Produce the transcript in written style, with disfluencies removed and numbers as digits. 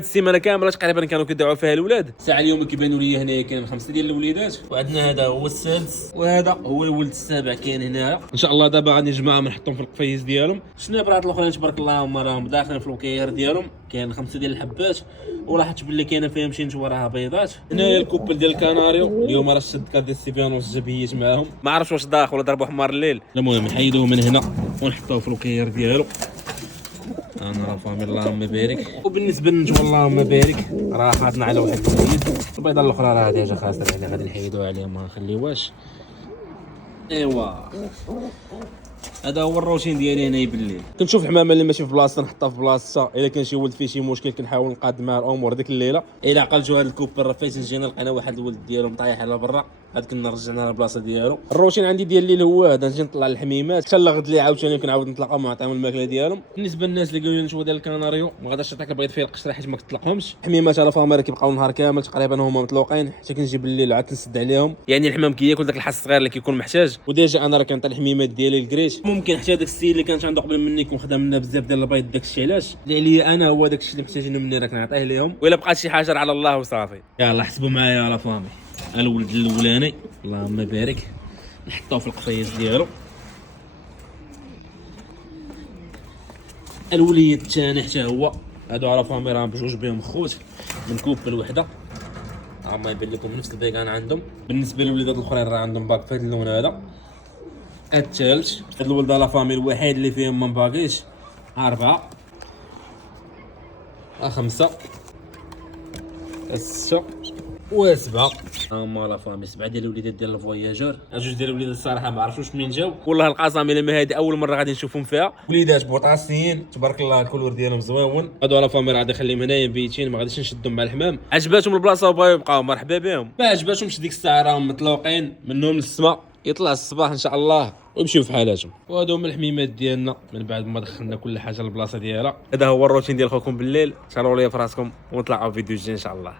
السيمانه كامله تقريبا كانوا كيدعوا فيها الاولاد. الساعه اليوم كيبانوا لي هنايا كاين 5 ديال الوليدات، وعندنا هذا هو السادس وهذا هو الولد السابع كاين هنايا. ان شاء الله دابا غادي نجمعهم نحطهم في القفيز ديالهم. شنو برات الاخرين تبارك الله هما راهم داخلين في الوكير ديالهم، كاين 5 ديال الحبات ولاحظت باللي كاينه فيهم شي وراها بيضات. هنايا الكوبل ديال الكناريو اليوم راه شد كاد السيفيان والزبيات معاهم، ما عرفتش واش داخل ولا ضربوا حمار الليل. المهم نحيدوه من هنا ونحطوه في الوكير ديالو. انا راه فامي اللهم بارك. وبالنسبه للنجوى اللهم بارك راه خاطنا على واحد الوليد، البيضه الاخرى راه ديجا خاسره يعني غادي نحيدوها عليه ما نخليوهاش. ايوا هذا هو الروتين ديالي هنايا بالليل. كنشوف الحمامه اللي ماشي في بلاصتها نحطها في بلاصتها، الا كان شي ولد فيه شي مشكل كنحاول نقاد معاه الامور ديك الليله. الا عقلتوا هذا الكوبر راه فايت جينا لقينا واحد الولد ديالهم طايح على برا، غاد كنا رجعنا للبلاصه ديالو. الروتين عندي ديال الليل هو هذا، نجي نطلع الحميمات حتى لغد لي عاوتاني كنعاود نطلقوا ونعطيهم الماكله ديالهم. بالنسبه للناس اللي قالوا لي نشوفوا ديال الكناريو ما غاداش نعطيك البيض فيه القشره حيت ما كتطلقهمش. الحميمات على فاميرا كيبقاو نهار كامل تقريبا هما مطلوقين حتى كنجي بالليل عاد نسد عليهم، يعني الحمام كياكل داك الحس الصغير اللي كيكون محتاج. وديجا انا راه كنعطي الحميمات ديالي الكريش، ممكن حتى داك السيد اللي كانت عنده قبل مني يكون خدام لنا بزاف ديال البيض. داك الشيء علاش اللي عليا انا هو داك الشيء اللي محتاجينه مني راه كنعطيه ليهم، والا بقات شي حاجه على الله وصافي. يلاه حسبوا معايا على فامي. الولد الاولاني اللهم بارك نحطوه في القفيز ديالو. الوليد الثاني حتى هو، هادو على فامي راهم بجوج بهم خوت من كوبل وحده، ما يبان لكم نفس البيكان عندهم. بالنسبه للوليدات الاخرين راه عندهم باك في هذا اللون هذا. الثالث هاد الولد على فامي الوحيد اللي فيهم ما باقيش 4 5 6 و7. هما لا فامي 7 ديال الوليدات ديال الفواياجور. جوج ديال الوليدات الصراحه ما عرفتوش منين جاو، والله القسم الا ما هذه اول مره غادي نشوفهم فيها. وليدات بوطاسيين تبارك الله، الكولور ديالهم زويون. هادو على فامي راه غادي نخليهم هنايا بيتين، ما غاديش نشدهم مع الحمام. عجباتهم البلاصه وبغاو يبقاو مرحبا بهم، ما عجباتهمش ديك الساعه راهم مطلوقين منهم للسما، يطلع الصباح ان شاء الله ويمشيو في حالاتهم. وهادو هما الحميمات ديالنا من بعد ما دخلنا كل حاجه للبلاصه ديالها. هذا هو الروتين ديال خوكم بالليل. شاروا لي فراسكم ونطلعوا فيديو جديد ان شاء الله.